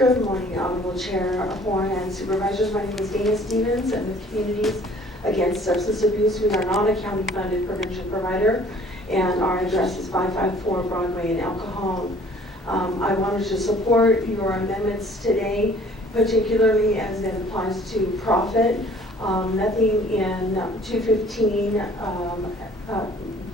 Good morning, Honorable Chair Horn and Supervisors. My name is Dana Stevens. I'm with Communities Against Substance Abuse. We are not a county-funded provincial provider, and our address is 554 Broadway in El Cajon. I wanted to support your amendments today, particularly as it applies to profit. Nothing in 215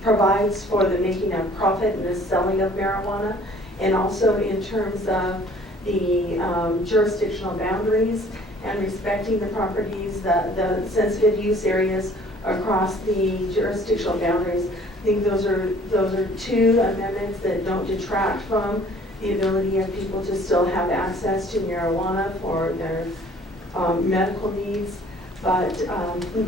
provides for the making of profit and the selling of marijuana, and also in terms of the jurisdictional boundaries and respecting the properties, the sensitive use areas across the jurisdictional boundaries. I think those are two amendments that don't detract from the ability of people to still have access to marijuana for their medical needs, but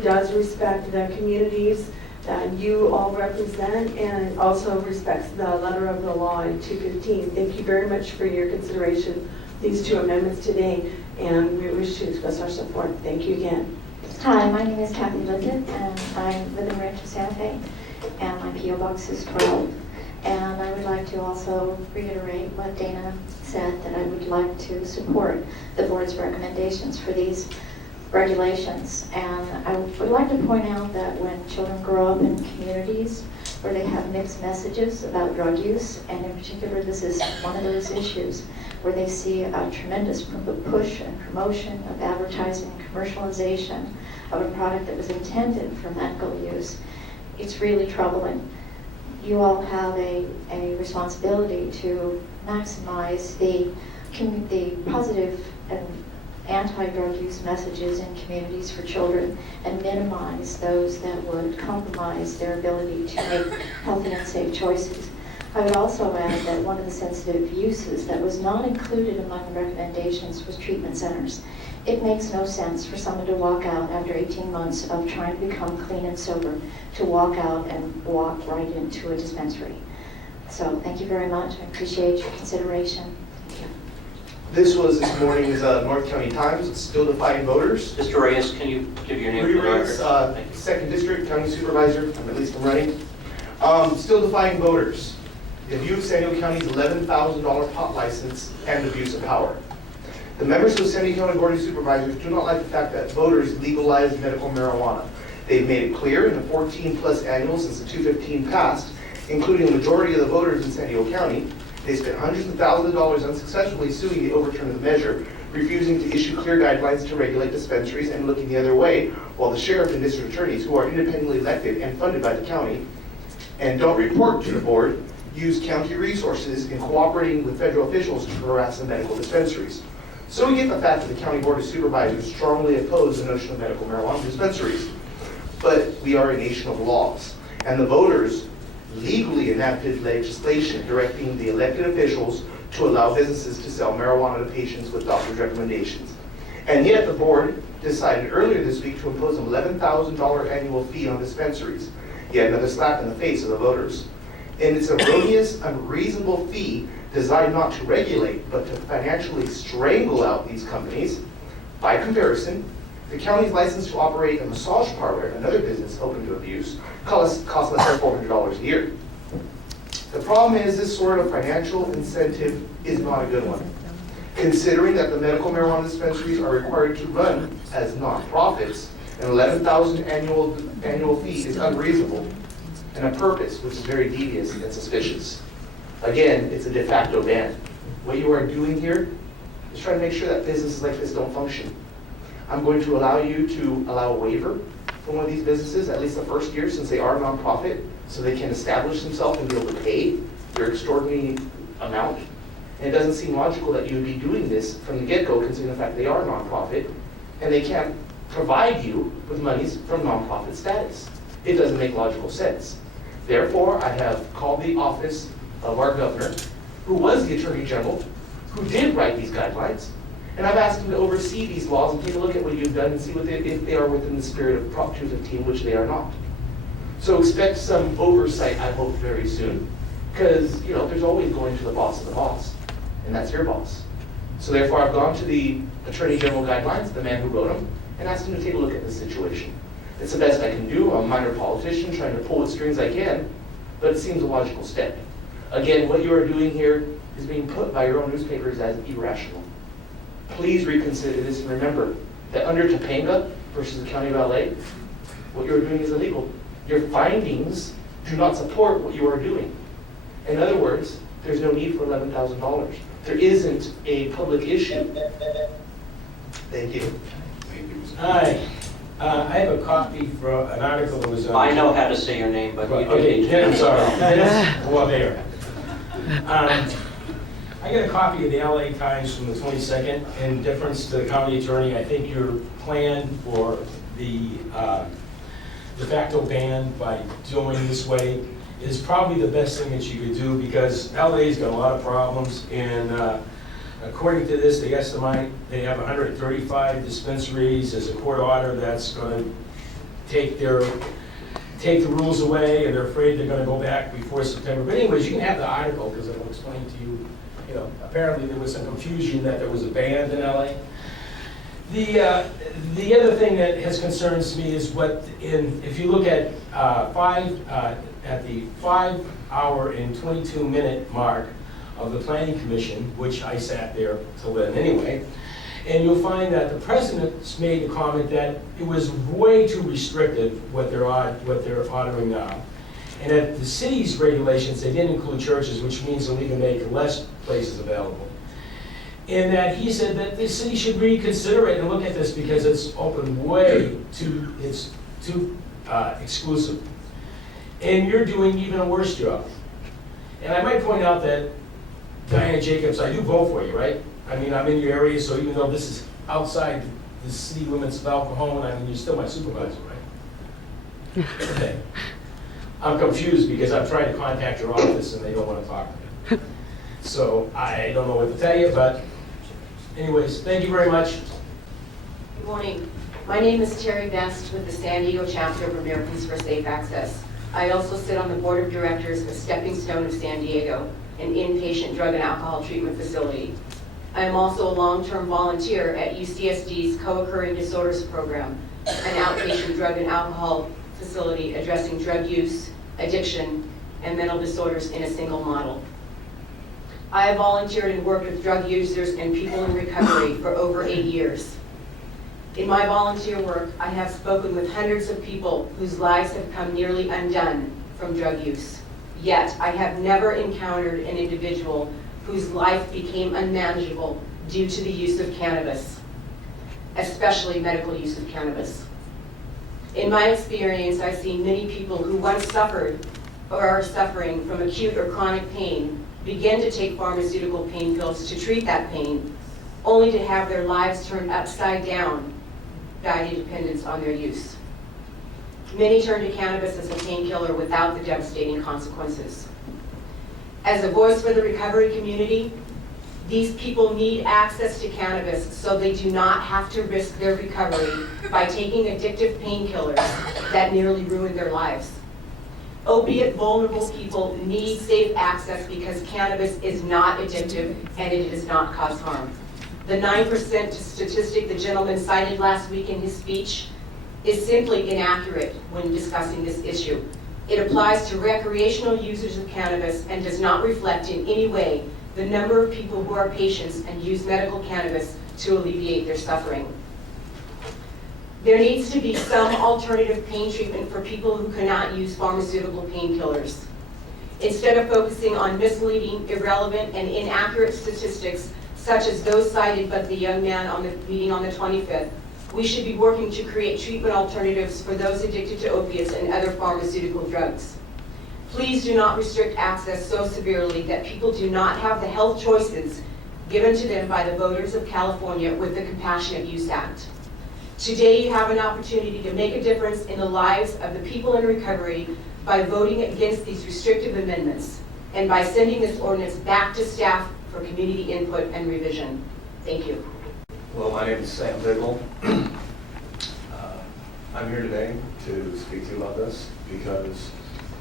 does respect the communities that you all represent, and also respects the letter of the law in 215. Thank you very much for your consideration of these two amendments today, and we wish to express our support. Thank you again. Hi, my name is Kathy Linden, and I live in Rancho Santa Fe, and my P.O. Box is 12. And I would like to also reiterate what Dana said, that I would like to support the board's recommendations for these regulations. And I would like to point out that when children grow up in communities where they have mixed messages about drug use, and in particular this is one of those issues where they see a tremendous push and promotion of advertising and commercialization of a product that was intended for medical use, it's really troubling. You all have a responsibility to maximize the positive and anti-drug use messages in communities for children and minimize those that would compromise their ability to make healthy and safe choices. I would also add that one of the sensitive uses that was not included among the recommendations was treatment centers. It makes no sense for someone to walk out after 18 months of trying to become clean and sober, to walk out and walk right into a dispensary. So thank you very much. I appreciate your consideration. Thank you. This was this morning's North County Times. It's still defying voters. Mr. Reyes, can you give your name for the record? Thank you. 2nd District County Supervisor, at least I'm running. Still defying voters. Abuse San Diego County's $11,000 pot license and abuse of power. The members of the San Diego County Board of Supervisors do not like the fact that voters legalized medical marijuana. They've made it clear in the 14+ annuals since the 215 passed, including the majority of the voters in San Diego County. They spent hundreds of thousands of dollars unsuccessfully suing the overturn of the measure, refusing to issue clear guidelines to regulate dispensaries, and looking the other way, while the sheriff and district attorneys, who are independently elected and funded by the county and don't report to the board, use county resources in cooperating with federal officials to harass the medical dispensaries. So we get the fact that the County Board of Supervisors strongly oppose the notion of medical marijuana dispensaries. But we are a nation of laws, and the voters legally enacted legislation directing the elected officials to allow businesses to sell marijuana to patients with doctor's recommendations. And yet the board decided earlier this week to impose an $11,000 annual fee on dispensaries. Yet another slap in the face of the voters. And it's an erroneous, unreasonable fee designed not to regulate, but to financially strangle out these companies. By comparison, the county's license to operate a massage parlor, another business open to abuse, costs less than $400 a year. The problem is this sort of financial incentive is not a good one. Considering that the medical marijuana dispensaries are required to run as nonprofits, an $11,000 annual fee is unreasonable, and a purpose which is very devious and suspicious. Again, it's a de facto ban. What you are doing here is trying to make sure that businesses like this don't function. I'm going to allow you to allow a waiver for one of these businesses, at least the first year, since they are a nonprofit, so they can establish themselves and be able to pay their extraordinary amount. And it doesn't seem logical that you would be doing this from the get-go, considering the fact they are a nonprofit, and they can't provide you with monies from nonprofit status. It doesn't make logical sense. Therefore, I have called the office of our governor, who was the Attorney General, who did write these guidelines, and I've asked him to oversee these laws and take a look at what you've done and see if they are within the spirit of Prop 215, which they are not. So expect some oversight, I hope, very soon, because there's always going to the boss of the boss, and that's your boss. So therefore, I've gone to the Attorney General guidelines, the man who wrote them, and asked him to take a look at the situation. It's the best I can do. I'm a minor politician trying to pull what strings I can, but it seems a logical step. Again, what you are doing here is being put by your own newspapers as irrational. please reconsider this and remember that under Topanga versus the County of LA, what you're doing is illegal. Your findings do not support what you are doing. In other words, there's no need for $11,000. There isn't a public issue. Thank you. Hi, I have a copy for an article that was on. I know how to say your name, but you do Okay, need to. I'm sorry. Well, there. I got a copy of the LA Times from the 22nd. In deference to the county attorney, I think your plan for the de facto ban by doing this way is probably the best thing that you could do, because LA's got a lot of problems, and according to this, they estimate they have 135 dispensaries. There's a court order that's going to take the rules away, and they're afraid they're going to go back before September. But anyways, you can have the article, because it will explain to you, apparently there was some confusion that there was a ban in LA. The other thing that has concerns me is if you look at the 5 hour and 22 minute mark of the Planning Commission, which I sat there till then anyway, and you'll find that the president's made a comment that it was way too restrictive what they're ordering now. And that the city's regulations, they didn't include churches, which means they'll even make less places available. And that he said that the city should reconsider it and look at this, because it's open it's too exclusive. And you're doing even a worse job. And I might point out that Diana Jacobs, I do vote for you, right? I mean, I'm in your area, so even though this is outside the city limits of El Cajon, I mean, you're still my supervisor, right? Okay. I'm confused because I'm trying to contact your office and they don't want to talk to me. So I don't know what to tell you, but anyways, thank you very much. Good morning. My name is Terry Best with the San Diego chapter of Americans for Safe Access. I also sit on the board of directors of Stepping Stone of San Diego, an inpatient drug and alcohol treatment facility. I am also a long-term volunteer at UCSD's Co-occurring Disorders Program, an outpatient drug and alcohol facility addressing drug use, addiction, and mental disorders in a single model. I have volunteered and worked with drug users and people in recovery for over 8 years. In my volunteer work, I have spoken with hundreds of people whose lives have come nearly undone from drug use. Yet, I have never encountered an individual whose life became unmanageable due to the use of cannabis, especially medical use of cannabis. In my experience, I've seen many people who once suffered or are suffering from acute or chronic pain begin to take pharmaceutical pain pills to treat that pain, only to have their lives turned upside down by the dependence on their use. Many turn to cannabis as a painkiller without the devastating consequences. As a voice for the recovery community, these people need access to cannabis so they do not have to risk their recovery by taking addictive painkillers that nearly ruin their lives. Opiate vulnerable people need safe access because cannabis is not addictive and it does not cause harm. The 9% statistic the gentleman cited last week in his speech is simply inaccurate when discussing this issue. It applies to recreational users of cannabis and does not reflect in any way the number of people who are patients and use medical cannabis to alleviate their suffering. There needs to be some alternative pain treatment for people who cannot use pharmaceutical painkillers. Instead of focusing on misleading, irrelevant, and inaccurate statistics, such as those cited by the young man on the meeting on the 25th, we should be working to create treatment alternatives for those addicted to opiates and other pharmaceutical drugs. Please do not restrict access so severely that people do not have the health choices given to them by the voters of California with the Compassionate Use Act. Today you have an opportunity to make a difference in the lives of the people in recovery by voting against these restrictive amendments and by sending this ordinance back to staff for community input and revision. Thank you. Well, my name is Sam Biddle. I'm here today to speak to you about this because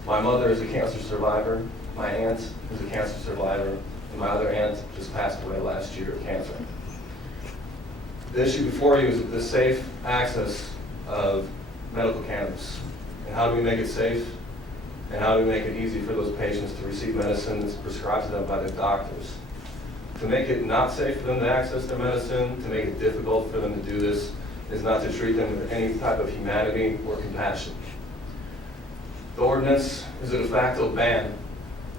my mother is a cancer survivor, my aunt is a cancer survivor, and my other aunt just passed away last year of cancer. The issue before you is the safe access of medical cannabis. And how do we make it safe? And how do we make it easy for those patients to receive medicines prescribed to them by their doctors? To make it not safe for them to access their medicine, to make it difficult for them to do this, is not to treat them with any type of humanity or compassion. The ordinance is a de facto ban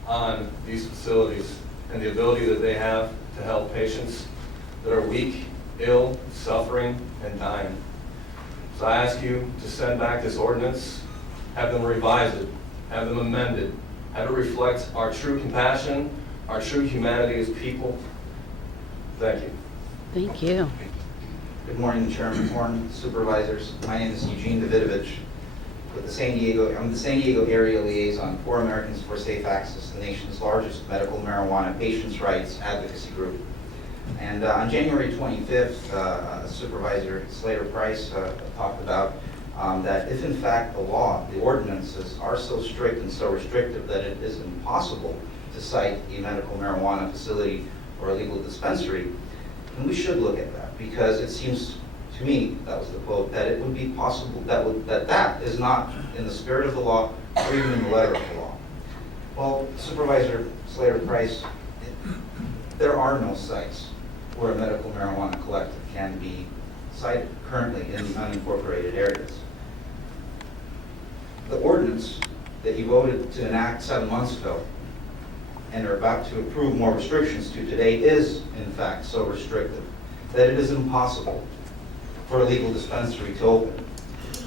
on these facilities and the ability that they have to help patients that are weak, ill, suffering, and dying. So I ask you to send back this ordinance, have them revise it, have them amended, have it reflect our true compassion, our true humanity as people. Thank you. Thank you. Good morning, Chairman Horn, Supervisors. My name is Eugene Davidovich with the San Diego. I'm the San Diego Area Liaison for Americans for Safe Access, the nation's largest medical marijuana patients' rights advocacy group. And on January 25th, Supervisor Slater Price talked about that if in fact the law, the ordinances are so strict and so restrictive that it is impossible to cite a medical marijuana facility or a legal dispensary, then we should look at that, because it seems to me, that was the quote, that it would be possible that is not in the spirit of the law or even in the letter of the law. Well, Supervisor Slater Price, there are no sites where a medical marijuana collective can be cited currently in the unincorporated areas. The ordinance that you voted to enact 7 months ago and are about to approve more restrictions to today is, in fact, so restrictive that it is impossible for a legal dispensary to open,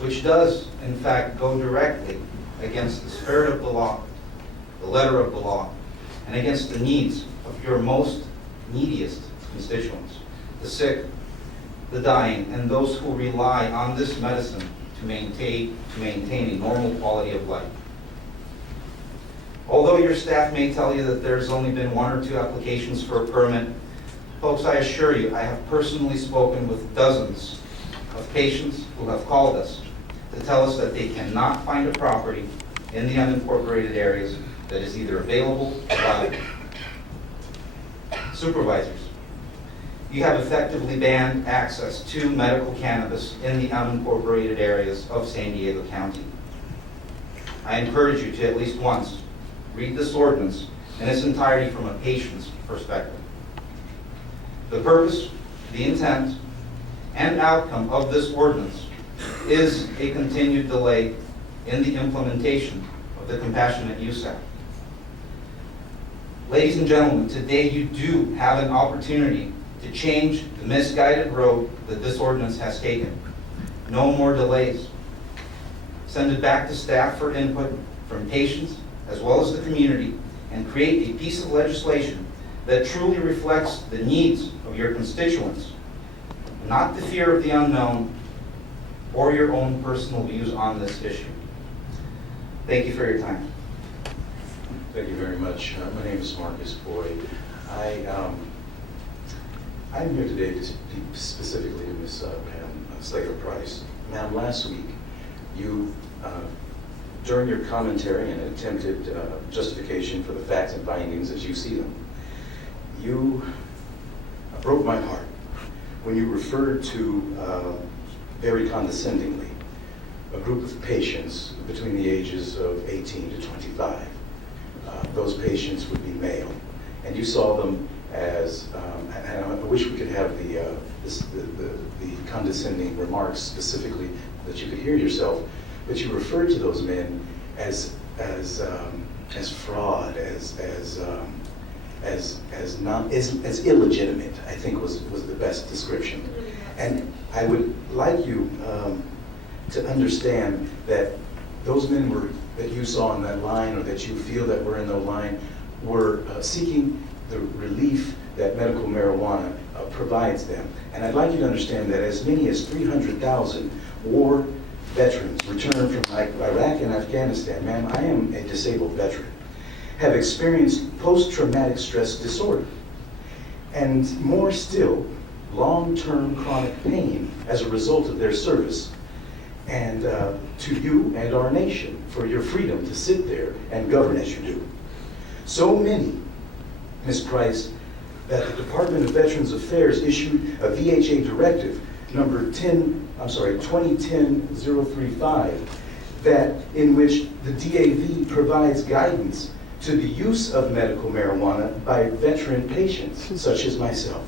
which does, in fact, go directly against the spirit of the law, the letter of the law, and against the needs of your most neediest constituents, the sick, the dying, and those who rely on this medicine to maintain a normal quality of life. Although your staff may tell you that there's only been 1 or 2 applications for a permit, folks, I assure you, I have personally spoken with dozens of patients who have called us to tell us that they cannot find a property in the unincorporated areas that is either available or valuable. Supervisors, you have effectively banned access to medical cannabis in the unincorporated areas of San Diego County. I encourage you to at least once read this ordinance in its entirety from a patient's perspective. The purpose, the intent, and outcome of this ordinance is a continued delay in the implementation of the Compassionate Use Act. Ladies and gentlemen, today you do have an opportunity to change the misguided road that this ordinance has taken. No more delays. Send it back to staff for input from patients as well as the community, and create a piece of legislation that truly reflects the needs of your constituents, not the fear of the unknown or your own personal views on this issue. Thank you for your time. Thank you very much. My name is Marcus Boyd. I'm here today to speak specifically to Ms. Pam Slater Price. Ma'am, last week, you, during your commentary and attempted justification for the facts and findings as you see them, you broke my heart when you referred to, very condescendingly, a group of patients between the ages of 18 to 25. Those patients would be male, and you saw them as, and I wish we could have the condescending remarks specifically that you could hear yourself, but you referred to those men as fraud, as illegitimate, I think was the best description. And I would like you to understand that those men that you saw in that line, or that you feel that were in the line, were seeking the relief that medical marijuana provides them. And I'd like you to understand that as many as 300,000 war veterans returned from Iraq and Afghanistan, ma'am, I am a disabled veteran, have experienced post-traumatic stress disorder, and more still, long-term chronic pain as a result of their service. And to you and our nation for your freedom to sit there and govern as you do. So many, Ms. Price, that the Department of Veterans Affairs issued a VHA directive number 2010-035, that in which the DAV provides guidance to the use of medical marijuana by veteran patients, such as myself.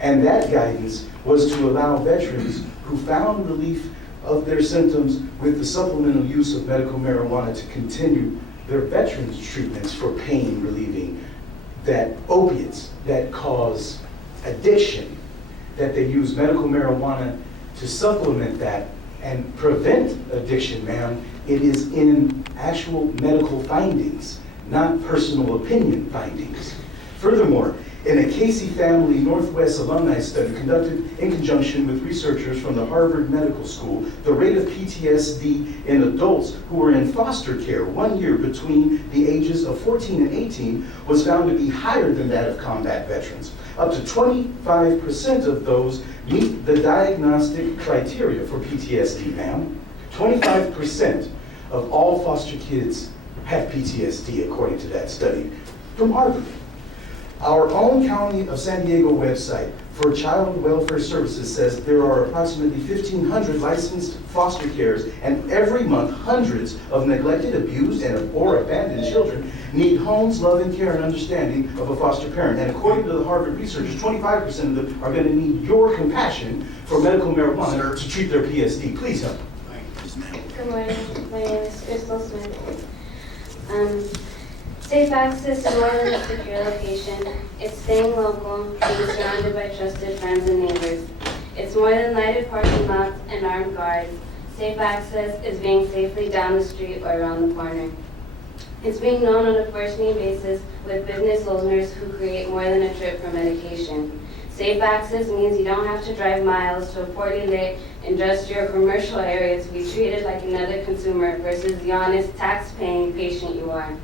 And that guidance was to allow veterans who found relief of their symptoms with the supplemental use of medical marijuana to continue their veterans treatments for pain relieving, that opiates that cause addiction, that they use medical marijuana to supplement that and prevent addiction, ma'am. It is in actual medical findings, not personal opinion findings. Furthermore, in a Casey Family Northwest alumni study conducted in conjunction with researchers from the Harvard Medical School, the rate of PTSD in adults who were in foster care 1 year between the ages of 14 and 18 was found to be higher than that of combat veterans. Up to 25% of those meet the diagnostic criteria for PTSD, ma'am. 25% of all foster kids have PTSD, according to that study from Harvard. Our own County of San Diego website for Child Welfare Services says there are approximately 1,500 licensed foster cares, and every month hundreds of neglected, abused, or abandoned children need homes, love, and care and understanding of a foster parent. And according to the Harvard researchers, 25% of them are going to need your compassion for medical marijuana to treat their PSD. Please help. Good morning. My name is Crystal Smith. Safe access is more than a secure location. It's staying local, being surrounded by trusted friends and neighbors. It's more than lighted parking lots and armed guards. Safe access is being safely down the street or around the corner. It's being known on a first-name basis with business owners who create more than a trip for medication. Safe access means you don't have to drive miles to a poorly lit industrial or commercial area to be treated like another consumer versus the honest tax-paying patient you are.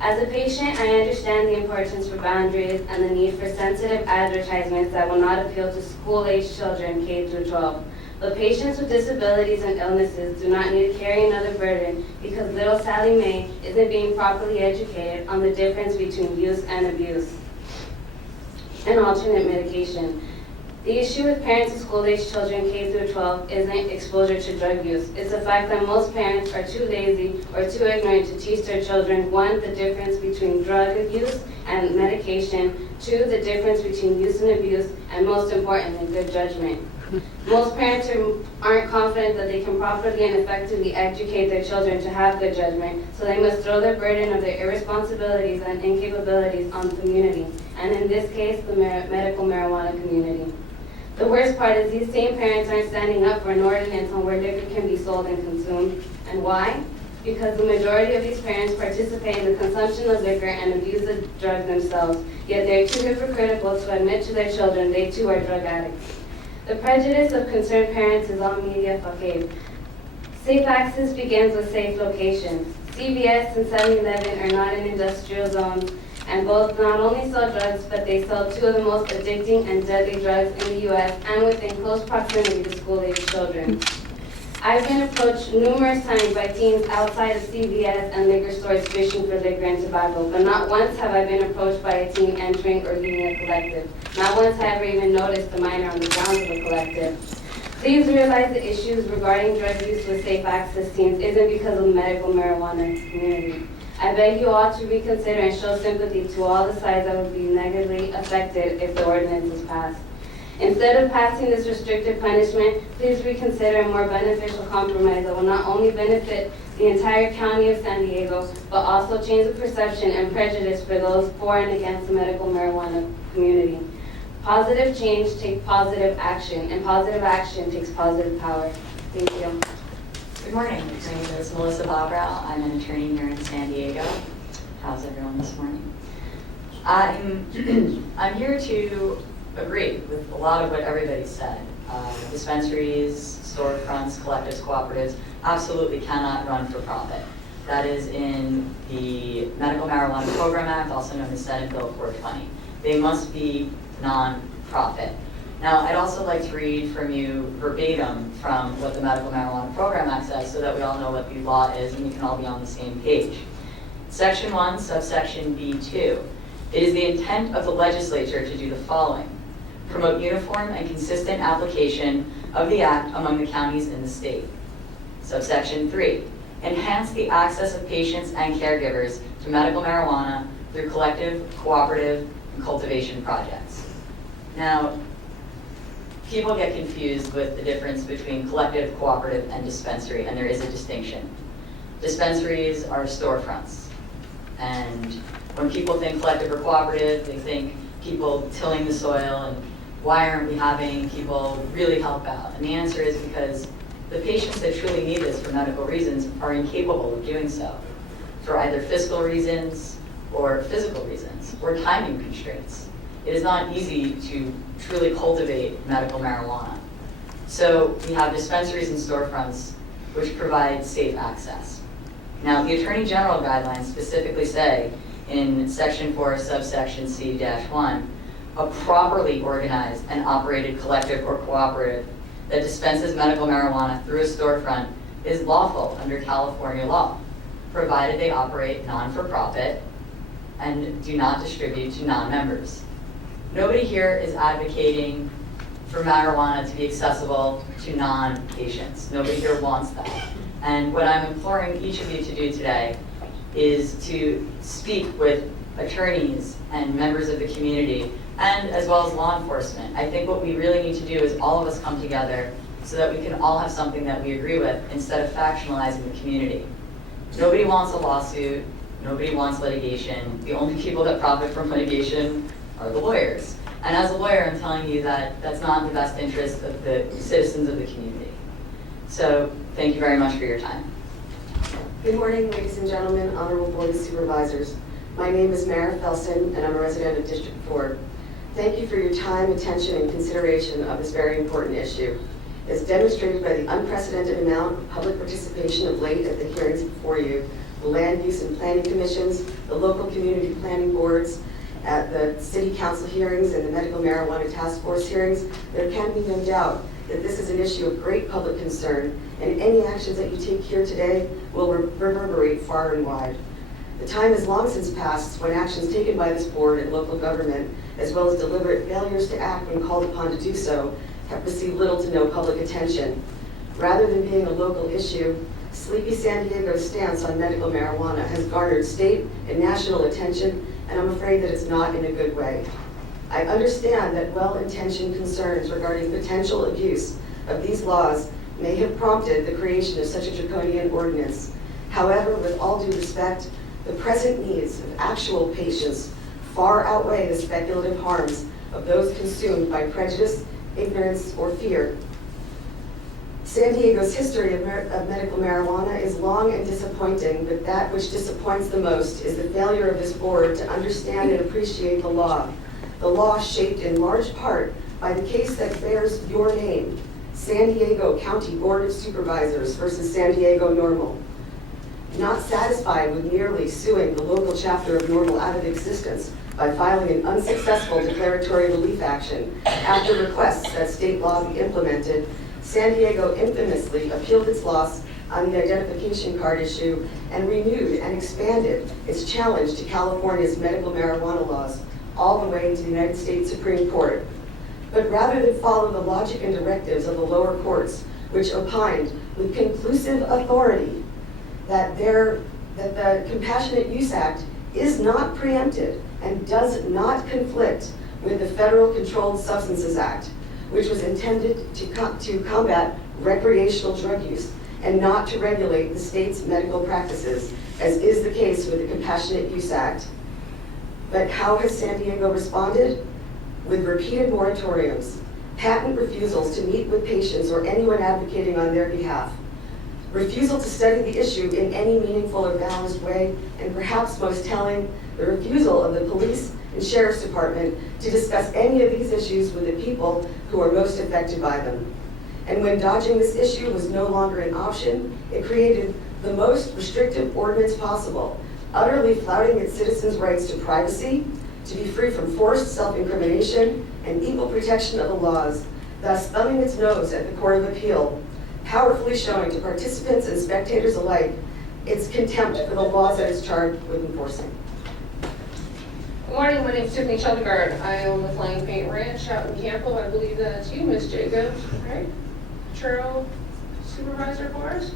As a patient, I understand the importance for boundaries and the need for sensitive advertisements that will not appeal to school-age children K through 12. But patients with disabilities and illnesses do not need to carry another burden because little Sally Mae isn't being properly educated on the difference between use and abuse and alternate medication. The issue with parents of school-age children K through 12 isn't exposure to drug use. It's the fact that most parents are too lazy or too ignorant to teach their children, 1, the difference between drug abuse and medication, 2, the difference between use and abuse, and most importantly, good judgment. Most parents aren't confident that they can properly and effectively educate their children to have good judgment, so they must throw the burden of their irresponsibilities and incapabilities on the community, and in this case, the medical marijuana community. The worst part is these same parents aren't standing up for an ordinance on where liquor can be sold and consumed. And why? Because the majority of these parents participate in the consumption of liquor and abuse the drug themselves, yet they're too hypocritical to admit to their children they too are drug addicts. The prejudice of concerned parents is all media facade. Safe access begins with safe locations. CVS and 7-Eleven are not in industrial zones, and both not only sell drugs, but they sell 2 of the most addicting and deadly drugs in the U.S. and within close proximity to school-age children. I've been approached numerous times by teens outside of CVS and liquor stores fishing for liquor and tobacco, but not once have I been approached by a teen entering or leaving a collective. Not once have I ever even noticed a minor on the grounds of a collective. Please realize the issues regarding drug use with safe access teens isn't because of the medical marijuana community. I beg you all to reconsider and show sympathy to all the sides that would be negatively affected if the ordinance is passed. Instead of passing this restrictive punishment, please reconsider a more beneficial compromise that will not only benefit the entire county of San Diego, but also change the perception and prejudice for those for and against the medical marijuana community. Positive change takes positive action, and positive action takes positive power. Thank you. Good morning. My name is Melissa Bobrow. I'm an attorney here in San Diego. How's everyone this morning? I'm here to agree with a lot of what everybody said. Dispensaries, storefronts, collectives, cooperatives absolutely cannot run for profit. That is in the Medical Marijuana Program Act, also known as Senate Bill 420. They must be non-profit. Now, I'd also like to read from you verbatim from what the Medical Marijuana Program Act says so that we all know what the law is and we can all be on the same page. Section 1, subsection B2. It is the intent of the legislature to do the following: promote uniform and consistent application of the act among the counties in the state. Subsection 3. enhance the access of patients and caregivers to medical marijuana through collective, cooperative, and cultivation projects. Now, people get confused with the difference between collective, cooperative, and dispensary, and there is a distinction. Dispensaries are storefronts, and when people think collective or cooperative, they think people tilling the soil, and why aren't we having people really help out? And the answer is because the patients that truly need this for medical reasons are incapable of doing so, for either fiscal reasons or physical reasons or timing constraints. It is not easy to truly cultivate medical marijuana. So we have dispensaries and storefronts which provide safe access. Now, the Attorney General guidelines specifically say in Section 4, subsection C-1, a properly organized and operated collective or cooperative that dispenses medical marijuana through a storefront is lawful under California law, provided they operate non-for-profit and do not distribute to non-members. Nobody here is advocating for marijuana to be accessible to non-patients. Nobody here wants that. And what I'm imploring each of you to do today is to speak with attorneys and members of the community, and as well as law enforcement. I think what we really need to do is all of us come together so that we can all have something that we agree with instead of factionalizing the community. Nobody wants a lawsuit. Nobody wants litigation. The only people that profit from litigation are the lawyers. And as a lawyer, I'm telling you that that's not in the best interest of the citizens of the community. So thank you very much for your time. Good morning, ladies and gentlemen, Honorable Board of Supervisors. My name is Mara Felsen, and I'm a resident of District 4. Thank you for your time, attention, and consideration of this very important issue. As demonstrated by the unprecedented amount of public participation of late at the hearings before you, the Land Use and Planning Commissions, the local community planning boards, at the City Council hearings and the Medical Marijuana Task Force hearings, there can be no doubt that this is an issue of great public concern, and any actions that you take here today will reverberate far and wide. The time has long since passed when actions taken by this board and local government, as well as deliberate failures to act when called upon to do so, have received little to no public attention. Rather than being a local issue, Sleepy San Diego's stance on medical marijuana has garnered state and national attention, and I'm afraid that it's not in a good way. I understand that well-intentioned concerns regarding potential abuse of these laws may have prompted the creation of such a draconian ordinance. However, with all due respect, the present needs of actual patients far outweigh the speculative harms of those consumed by prejudice, ignorance, or fear. San Diego's history of medical marijuana is long and disappointing, but that which disappoints the most is the failure of this board to understand and appreciate the law. The law shaped in large part by the case that bears your name, San Diego County Board of Supervisors versus San Diego Normal. Not satisfied with merely suing the local chapter of Normal out of existence by filing an unsuccessful declaratory relief action after requests that state law be implemented, San Diego infamously appealed its loss on the identification card issue and renewed and expanded its challenge to California's medical marijuana laws all the way to the United States Supreme Court. But rather than follow the logic and directives of the lower courts, which opined with conclusive authority that the Compassionate Use Act is not preempted and does not conflict with the Federal Controlled Substances Act, which was intended to combat recreational drug use and not to regulate the state's medical practices, as is the case with the Compassionate Use Act. But how has San Diego responded? With repeated moratoriums, patent refusals to meet with patients or anyone advocating on their behalf, refusal to study the issue in any meaningful or balanced way, and perhaps most telling, the refusal of the police and sheriff's department to discuss any of these issues with the people who are most affected by them. And when dodging this issue was no longer an option, it created the most restrictive ordinance possible, utterly flouting its citizens' rights to privacy, to be free from forced self-incrimination, and equal protection of the laws, thus thumbing its nose at the Court of Appeal, powerfully showing to participants and spectators alike its contempt for the laws that it's charged with enforcing. Good morning, my name is Tiffany Childegard. I own the Flying Paint Ranch out in Campo. I believe that's you, Ms. Jacobs, right? Churro Supervisor for us.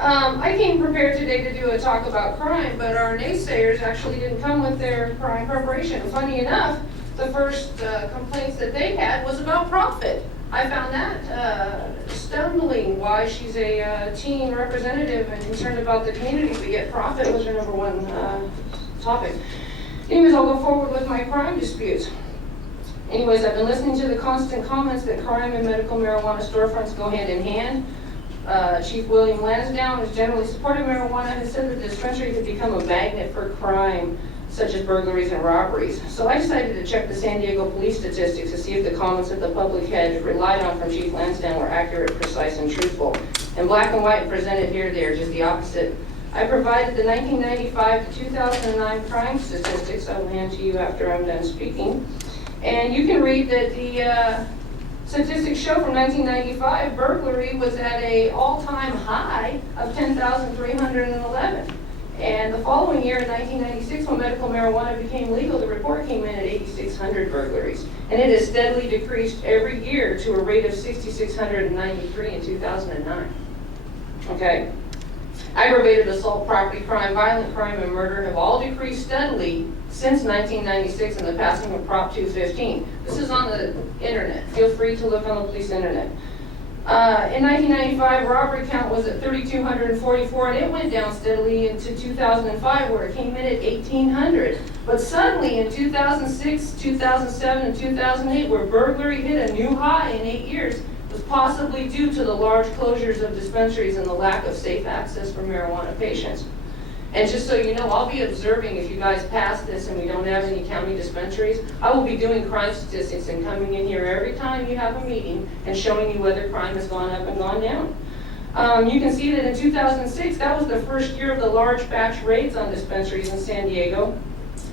I came prepared today to do a talk about crime, but our naysayers actually didn't come with their crime preparation. Funny enough, the first complaints that they had was about profit. I found that stumbling, why she's a teen representative and concerned about the community, but yet profit was her number one topic. Anyways, I'll go forward with my crime disputes. Anyways, I've been listening to the constant comments that crime and medical marijuana storefronts go hand in hand. Chief William Lansdowne, who's generally supportive of marijuana, has said that the dispensary could become a magnet for crime, such as burglaries and robberies. So I decided to check the San Diego police statistics to see if the comments that the public had relied on from Chief Lansdowne were accurate, precise, and truthful. In black and white presented here, they are just the opposite. I provided the 1995 to 2009 crime statistics. I will hand to you after I'm done speaking. And you can read that the statistics show from 1995, burglary was at an all-time high of 10,311. And the following year, in 1996, when medical marijuana became legal, the report came in at 8,600 burglaries. And it has steadily decreased every year to a rate of 6,693 in 2009. Okay? Aggravated assault, property crime, violent crime, and murder have all decreased steadily since 1996 and the passing of Prop 215. This is on the internet. Feel free to look on the police internet. In 1995, robbery count was at 3,244, and it went down steadily into 2005, where it came in at 1,800. But suddenly, in 2006, 2007, and 2008, where burglary hit a new high in 8 years, was possibly due to the large closures of dispensaries and the lack of safe access for marijuana patients. And just so you know, I'll be observing if you guys pass this and we don't have any county dispensaries. I will be doing crime statistics and coming in here every time you have a meeting and showing you whether crime has gone up and gone down. You can see that in 2006, that was the first year of the large batch raids on dispensaries in San Diego.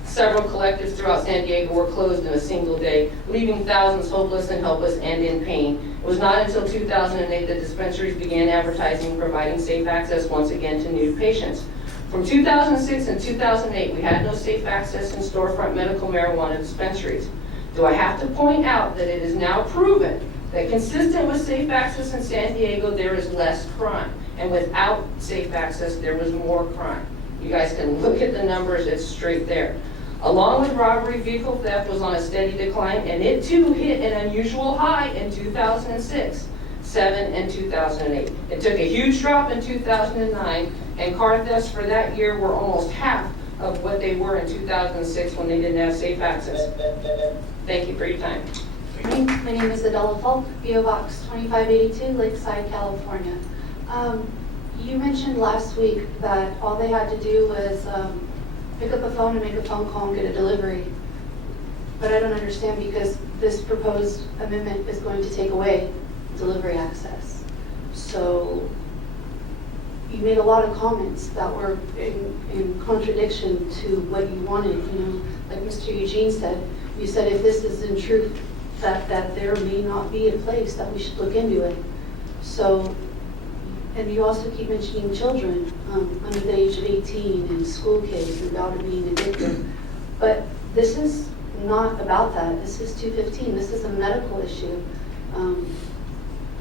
Several collectives throughout San Diego were closed in a single day, leaving thousands hopeless and helpless and in pain. It was not until 2008 that dispensaries began advertising, providing safe access once again to new patients. From 2006 and 2008, we had no safe access in storefront medical marijuana dispensaries. Do I have to point out that it is now proven that consistent with safe access in San Diego, there is less crime. And without safe access, there was more crime. You guys can look at the numbers, it's straight there. Along with robbery, vehicle theft was on a steady decline, and it too hit an unusual high in 2006, 7, and 2008. It took a huge drop in 2009, and car thefts for that year were almost half of what they were in 2006 when they didn't have safe access. Thank you for your time. My name is Adela Falk, PO Box 2582, Lakeside, California. You mentioned last week that all they had to do was pick up a phone and make a phone call and get a delivery. But I don't understand, because this proposed amendment is going to take away delivery access. So you made a lot of comments that were in contradiction to what you wanted. You know, like Mr. Eugene said, you said if this is in truth, that there may not be a place that we should look into it. So, and you also keep mentioning children under the age of 18 and school kids and about being addicted. But this is not about that. This is 215. This is a medical issue.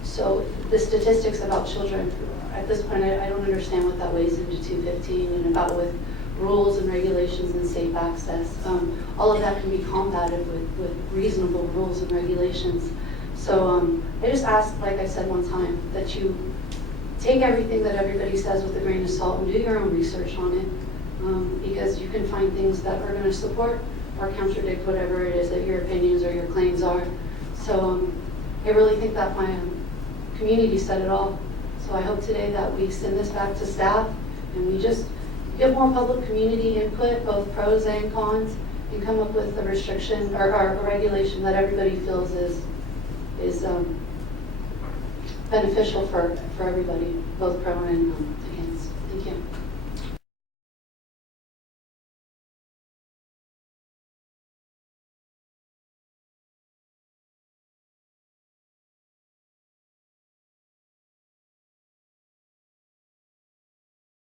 So the statistics about children, at this point, I don't understand what that weighs into 215 and about with rules and regulations and safe access. All of that can be combated with reasonable rules and regulations. So I just ask, like I said one time, that you take everything that everybody says with a grain of salt and do your own research on it, because you can find things that are going to support or contradict whatever it is that your opinions or your claims are. So I really think that my community said it all. So I hope today that we send this back to staff and we just get more public community input, both pros and cons, and come up with a restriction or a regulation that everybody feels is beneficial for everybody, both pro and against. Thank you.